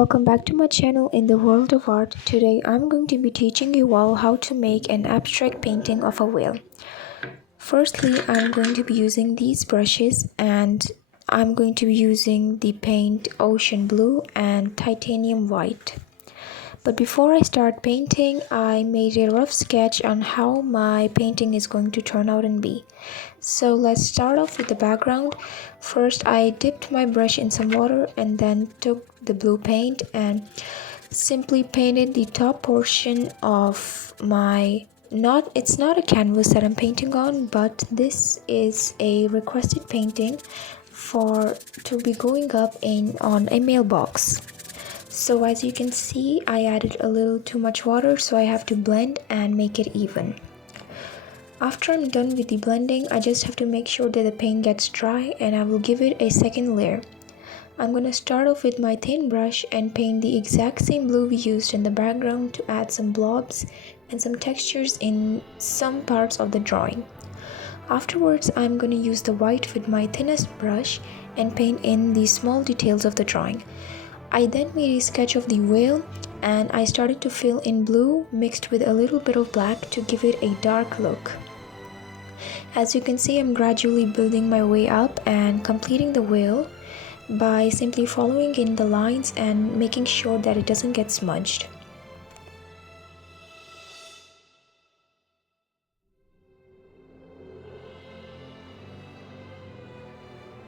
welcome back to my channel in the world of art. Today I'm going to be teaching you all how to make an abstract painting of a whale. Firstly, I'm going to be using these brushes and I'm going to be using the paint Ocean Blue and Titanium White. But before I start painting, I made a rough sketch on how my painting is going to turn out and be. So let's start off with the background. First, I dipped my brush in some water and then took the blue paint and simply painted the top portion of my it's not a canvas that I'm painting on, but this is a requested painting for to be going up on a mailbox. So as you can see, I added a little too much water, so I have to blend and make it even. After I'm done with the blending, I just have to make sure that the paint gets dry and I will give it a second layer. I'm going to start off with my thin brush and paint the exact same blue we used in the background to add some blobs and some textures in some parts of the drawing. Afterwards, I'm going to use the white with my thinnest brush and paint in the small details of the drawing. I then made a sketch of the whale and I started to fill in blue mixed with a little bit of black to give it a dark look. As you can see, I'm gradually building my way up and completing the whale by simply following in the lines and making sure that it doesn't get smudged.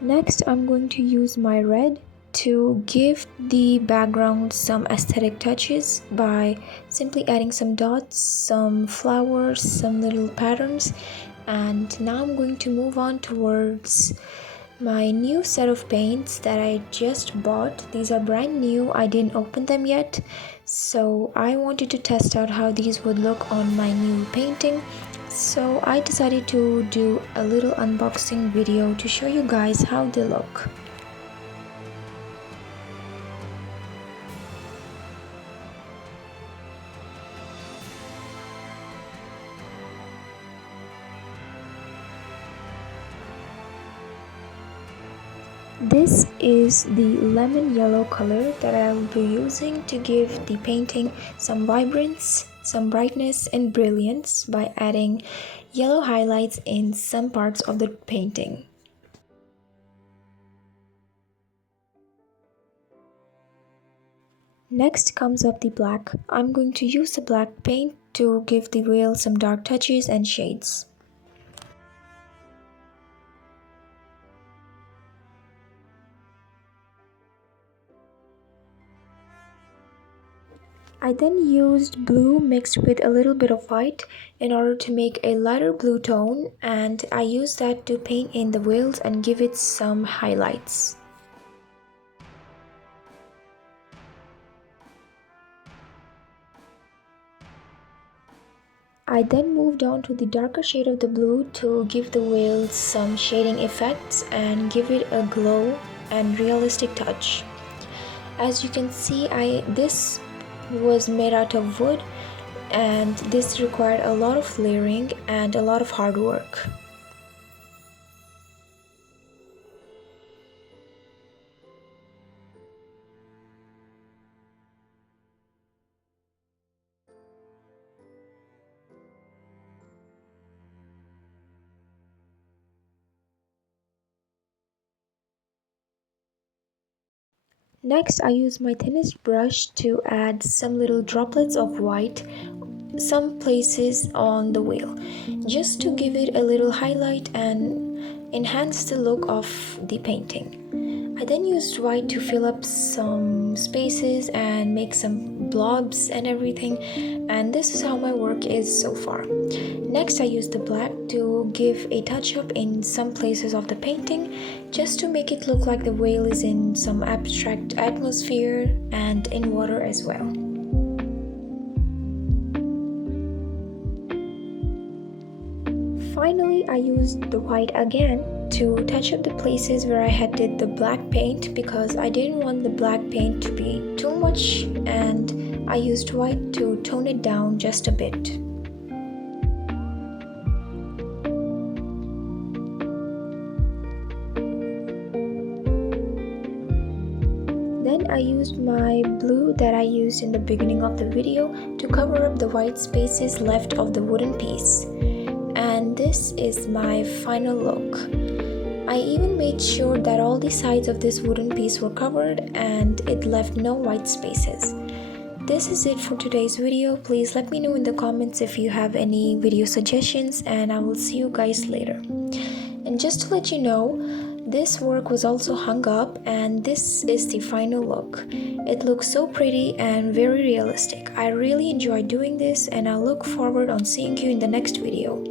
Next, I'm going to use my red to give the background some aesthetic touches by simply adding some dots, some flowers, some little patterns. And now I'm going to move on towards my new set of paints that I just bought. These are brand new, I didn't open them yet, so I wanted to test out how these would look on my new painting. So I decided to do a little unboxing video to show you guys how they look. This is the lemon yellow color that I will be using to give the painting some vibrance, some brightness and brilliance by adding yellow highlights in some parts of the painting. Next comes up the black. I'm going to use the black paint to give the whale some dark touches and shades. I then used blue mixed with a little bit of white in order to make a lighter blue tone, and I used that to paint in the whales and give it some highlights. I then moved on to the darker shade of the blue to give the whales some shading effects and give it a glow and realistic touch. As you can see, this was made out of wood and this required a lot of layering and a lot of hard work. Next, I use my thinnest brush to add some little droplets of white some places on the whale, just to give it a little highlight and enhance the look of the painting. I then used white to fill up some spaces and make some blobs and everything, and this is how my work is so far. Next, I used the black to give a touch up in some places of the painting, just to make it look like the whale is in some abstract atmosphere and in water as well. Finally, I used the white again to touch up the places where I had did the black paint because I didn't want the black paint to be too much, and I used white to tone it down just a bit. then I used my blue that I used in the beginning of the video to cover up the white spaces left of the wooden piece. And this is my final look. I even made sure that all the sides of this wooden piece were covered and it left no white spaces. This is it for today's video. Please let me know in the comments if you have any video suggestions, and I will see you guys later. And just to let you know, this work was also hung up, and this is the final look. It looks so pretty and very realistic. I really enjoyed doing this, and I look forward on seeing you in the next video.